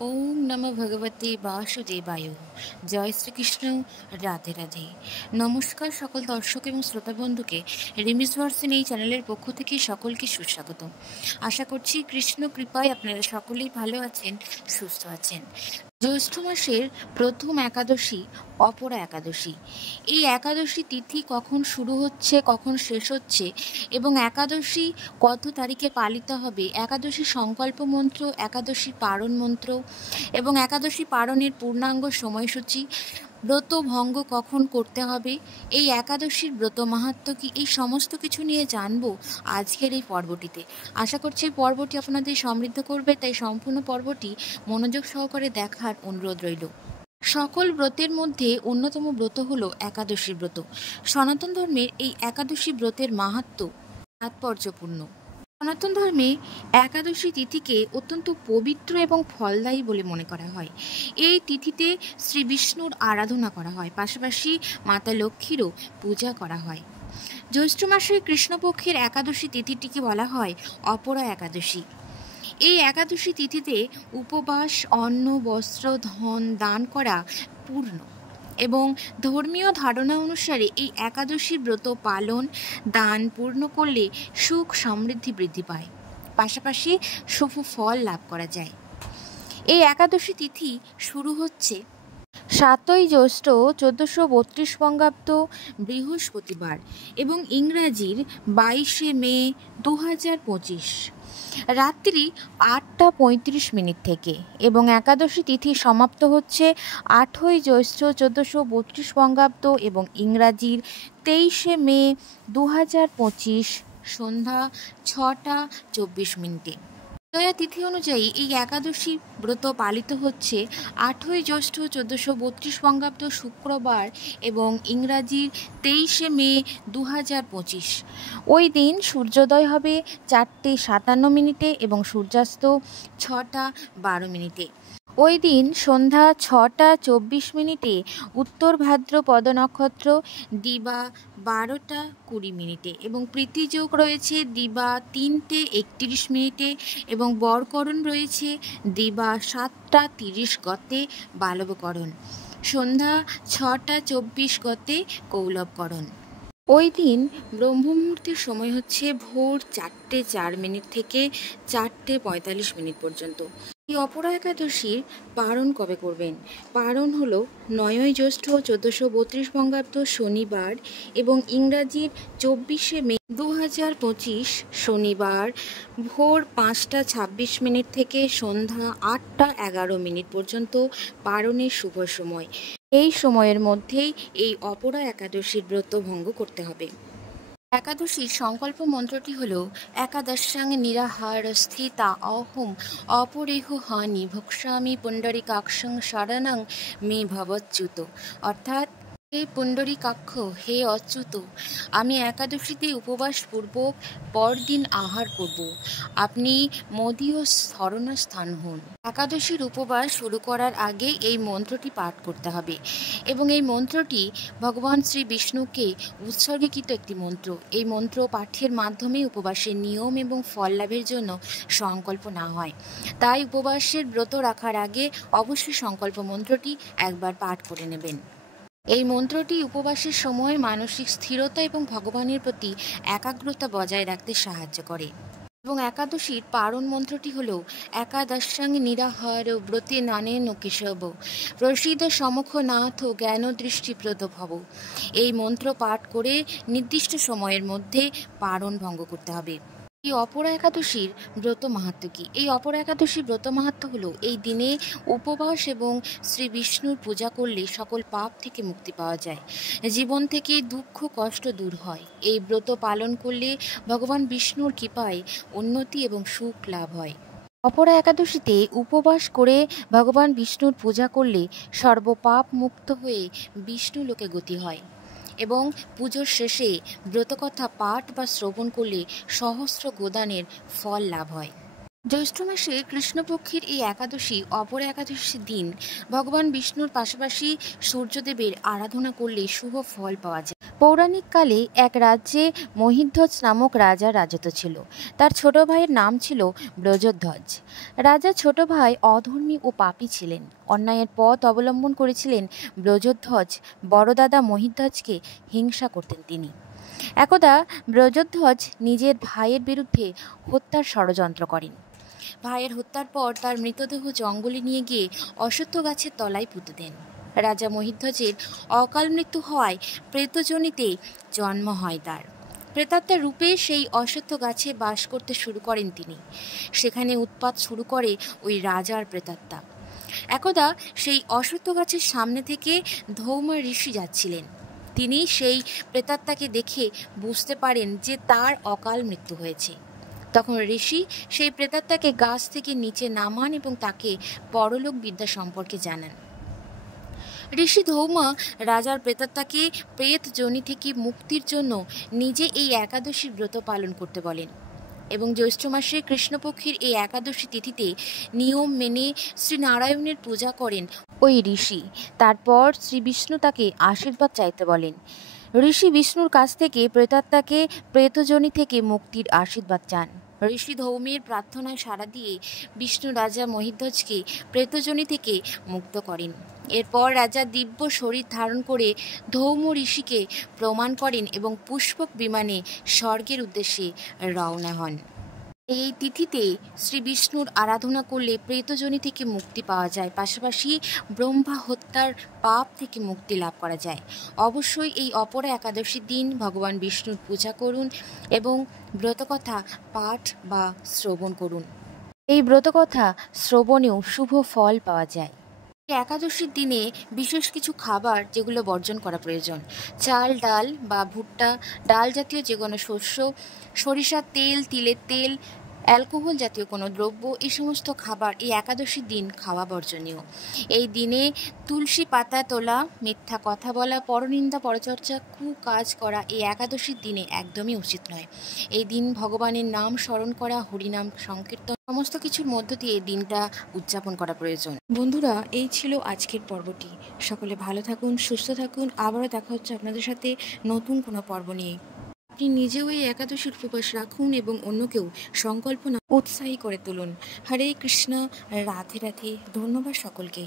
ওম নমঃ ভগবতে বাসুদেবায়। জয় শ্রীকৃষ্ণ। রাধে রাধে। নমস্কার সকল দর্শক এবং শ্রোতা বন্ধুকে রিমিস ভার্সন এই চ্যানেলের পক্ষ থেকে সকলকে সুস্বাগত। আশা করছি কৃষ্ণ কৃপায় আপনারা সকলেই ভালো আছেন, সুস্থ আছেন। জ্যৈষ্ঠ মাসের প্রথম একাদশী অপরা একাদশী। এই একাদশী তিথি কখন শুরু হচ্ছে, কখন শেষ হচ্ছে এবং একাদশী কত তারিখে পালিত হবে, একাদশী সংকল্প মন্ত্র, একাদশী পারণ মন্ত্র এবং একাদশী পারণের পূর্ণাঙ্গ সময়সূচি, ব্রত ভঙ্গ কখন করতে হবে, এই একাদশীর ব্রত মাহাত্ম্য কি, এই সমস্ত কিছু নিয়ে জানবো আজকের এই পর্বটিতে। আশা করছি এই পর্বটি আপনাদের সমৃদ্ধ করবে, তাই সম্পূর্ণ পর্বটি মনোযোগ সহকারে দেখার অনুরোধ রইল। সকল ব্রতের মধ্যে অন্যতম ব্রত হলো একাদশী ব্রত। সনাতন ধর্মের এই একাদশী ব্রতের মাহাত্ম্য তাৎপর্যপূর্ণ। সনাতন ধর্মে একাদশী তিথিকে অত্যন্ত পবিত্র এবং ফলদায়ী বলে মনে করা হয়। এই তিথিতে শ্রী বিষ্ণুর আরাধনা করা হয়, পাশাপাশি মাতা লক্ষ্মীরও পূজা করা হয়। জ্যৈষ্ঠ মাসের কৃষ্ণপক্ষের একাদশী তিথিটিকে বলা হয় অপরা একাদশী। এই একাদশী তিথিতে উপবাস, অন্ন, বস্ত্র, ধন দান করা পূর্ণ এবং ধর্মীয় ধারণা অনুসারে এই একাদশী ব্রত পালন, দান পূর্ণ করলে সুখ সমৃদ্ধি বৃদ্ধি পায়, পাশাপাশি শুভ ফল লাভ করা যায়। এই একাদশী তিথি শুরু হচ্ছে 7ই জ্যৈষ্ঠ 1432 বঙ্গাব্দ বৃহস্পতিবার এবং ইংরাজির 22শে মে 2025 রাত্রি 8:35 থেকে, এবং একাদশী তিথি সমাপ্ত হচ্ছে 8ই জ্যৈষ্ঠ 1432 বঙ্গাব্দ এবং ইংরাজির 23শে মে 2025 সন্ধ্যা 6:24। উদয়া তিথি অনুযায়ী এই একাদশী ব্রত পালিত হচ্ছে 8ই জ্যৈষ্ঠ 1432 বঙ্গাব্দ শুক্রবার এবং ইংরাজির 23শে মে 2025। ওই দিন সূর্যোদয় হবে 4:57 এবং সূর্যাস্ত 6:12। ওই দিন সন্ধ্যা 6:24 উত্তর ভাদ্রপদ নক্ষত্র দিবা 12:20 এবং প্রীতিযোগ রয়েছে দিবা 3:31 এবং বরকরণ রয়েছে দিবা 7:30 গতে বালবকরণ, সন্ধ্যা 6:24 গতে কৌলবকরণ। ওই দিন ব্রহ্মমুহূর্তের সময় হচ্ছে ভোর 4:04 থেকে 4:45 পর্যন্ত। এই অপরা একাদশীর পারণ কবে করবেন? পারণ হলো 9ই জ্যৈষ্ঠ 1432 বঙ্গাব্দ শনিবার এবং ইংরাজির 24শে মে 2025 শনিবার ভোর 5:26 থেকে সন্ধ্যা 8:11 পর্যন্ত পারণের শুভ সময়। এই সময়ের মধ্যেই এই অপরা একাদশীর ব্রত ভঙ্গ করতে হবে। একাদশীর সংকল্প মন্ত্রটি হল একাদশাং নিরাহার স্থিতা অহম অপরেহ হানি ভক্ষ্যামি পুণ্ডরীকাক্ষং শরণং মে ভবচ্যুত। অর্থাৎ, হে পুণ্ডরীকাক্ষ, হে অচ্যুত, আমি একাদশীতে উপবাসপূর্বক পরদিন আহার করব, আপনি মদীয় শরণস্থান হন। একাদশীর উপবাস শুরু করার আগে এই মন্ত্রটি পাঠ করতে হবে এবং এই মন্ত্রটি ভগবান শ্রী বিষ্ণুকে উৎসর্গীকৃত একটি মন্ত্র। এই মন্ত্র পাঠের মাধ্যমে উপবাসের নিয়ম এবং ফল লাভের জন্য সংকল্প না হয়, তাই উপবাসের ব্রত রাখার আগে অবশ্যই সংকল্প মন্ত্রটি একবার পাঠ করে নেবেন। এই মন্ত্রটি উপবাসের সময় মানসিক স্থিরতা এবং ভগবানের প্রতি একাগ্রতা বজায় রাখতে সাহায্য করে। এবং একাদশীর পারণ মন্ত্রটি হল একাদশাং নিরাহার ব্রতে নানেন কেশব প্রসিদ্ধ সমখ নাথ জ্ঞান দৃষ্টিপ্রদ ভব। এই মন্ত্র পাঠ করে নির্দিষ্ট সময়ের মধ্যে পারণ ভঙ্গ করতে হবে। এই অপরা একাদশীর ব্রত মাহাত্ম্য কি? এই অপরা একাদশীর ব্রত মাহাত্ম্য হলো এই দিনে উপবাস এবং শ্রী বিষ্ণুর পূজা করলে সকল পাপ থেকে মুক্তি পাওয়া যায়, জীবন থেকে দুঃখ কষ্ট দূর হয়। এই ব্রত পালন করলে ভগবান বিষ্ণুর কৃপায় উন্নতি এবং সুখ লাভ হয়। অপরা একাদশীতে উপবাস করে ভগবান বিষ্ণুর পূজা করলে সর্বপাপ মুক্ত হয়ে বিষ্ণু লোকে গতি হয় এবং পুজোর শেষে ব্রতকথা পাঠ বা শ্রবণ করলে সহস্র গোদানের ফল লাভ হয়। জ্যৈষ্ঠ মাসে কৃষ্ণপক্ষের এই একাদশী অপরা একাদশীর দিন ভগবান বিষ্ণুর পাশাপাশি সূর্যদেবের আরাধনা করলে শুভ ফল পাওয়া যায়, পৌরাণিক কালে এক রাজ্যে মহিধ্বজ নামক রাজার রাজত্ব ছিল। তার ছোট ভাইয়ের নাম ছিল ব্রজধ্বজ। রাজার ছোট ভাই অধর্মী ও পাপী ছিলেন। অন্যায়ের পথ অবলম্বন করেছিলেন ব্রজধ্বজ। বড় দাদা মহিধ্বজকে হিংসা করতেন তিনি। একদা ব্রজধ্বজ নিজের ভাইয়ের বিরুদ্ধে হত্যার ষড়যন্ত্র করেন। ভাইয়ের হত্যার পর তার মৃতদেহ জঙ্গলে নিয়ে গিয়ে অশ্বত্থ গাছের তলায় পুঁতে দেন। রাজা মহিধ্বজের অকাল মৃত্যু হওয়ায় প্রেতযোনিতে জন্ম হয় তার। প্রেতাত্মার রূপে সেই অশ্বত্থ গাছে বাস করতে শুরু করেন তিনি। সেখানে উৎপাত শুরু করে ওই রাজার প্রেতাত্মা। একদা সেই অশ্বত্থ গাছের সামনে থেকে ধৌমা ঋষি যাচ্ছিলেন। তিনি সেই প্রেতাত্মাকে দেখে বুঝতে পারেন যে তার অকাল মৃত্যু হয়েছে। তখন ঋষি সেই প্রেতাত্মাকে গাছ থেকে নিচে নামান এবং তাকে পরলোক বিদ্যা সম্পর্কে জানান। ঋষি ধৌমা রাজার প্রেতাত্মাকে প্রেত যোনি থেকে মুক্তির জন্য নিজে এই একাদশীর ব্রত পালন করতে বলেন এবং জ্যৈষ্ঠ মাসে কৃষ্ণপক্ষের এই একাদশী তিথিতে নিয়ম মেনে শ্রীনারায়ণের পূজা করেন ওই ঋষি। তারপর শ্রী বিষ্ণু তাকে আশীর্বাদ চাইতে বলেন। ঋষি বিষ্ণুর কাছ থেকে প্রেতাত্মাকে প্রেতযোনি থেকে মুক্তির আশীর্বাদ চান। ঋষি ধৌমের প্রার্থনায় সাড়া দিয়ে বিষ্ণু রাজা মহিধ্বজকে প্রেতযোনি থেকে মুক্ত করেন। এরপর রাজা দিব্য শরীর ধারণ করে ধৌম ঋষিকে প্রমাণ করেন এবং পুষ্পক বিমানে স্বর্গের উদ্দেশ্যে রওনা হন। এই তিথিতে শ্রী বিষ্ণুর আরাধনা করলে প্রেতযোনি থেকে মুক্তি পাওয়া যায়, পাশাপাশি ব্রহ্মা হত্যার পাপ থেকে মুক্তি লাভ করা যায়। অবশ্যই এই অপরা একাদশীর দিন ভগবান বিষ্ণুর পূজা করুন এবং ব্রতকথা পাঠ বা শ্রবণ করুন। এই ব্রতকথা শ্রবণেও শুভ ফল পাওয়া যায়। একাদশীর দিনে বিশেষ কিছু খাবার যেগুলো বর্জন করা প্রয়োজন: চাল, ডাল বা ভুট্টা, ডাল জাতীয় যে কোনো শস্য, সরিষার তেল, তিলের তেল, অ্যালকোহল জাতীয় কোনো দ্রব্য, এই সমস্ত খাবার এই একাদশীর দিন খাওয়া বর্জনীয়। এই দিনে তুলসী পাতা তোলা, মিথ্যা কথা বলা, পরনিন্দা পরচর্চা, কুকাজ করা এই একাদশীর দিনে একদমই উচিত নয়। এই দিন ভগবানের নাম স্মরণ করা, হরিনাম সংকীর্তন সমস্ত কিছুর মধ্য দিয়ে দিনটা উদযাপন করা প্রয়োজন। বন্ধুরা, এই ছিল আজকের পর্বটি। সকলে ভালো থাকুন, সুস্থ থাকুন। আবারও দেখা হচ্ছে আপনাদের সাথে নতুন কোনো পর্ব নিয়ে। আপনি নিজেও এই একাদশীর উপবাস রাখুন এবং অন্যকেও সংকল্প উৎসাহী করে তুলুন। হরে কৃষ্ণ, রাধে রাধে। ধন্যবাদ সকলকে।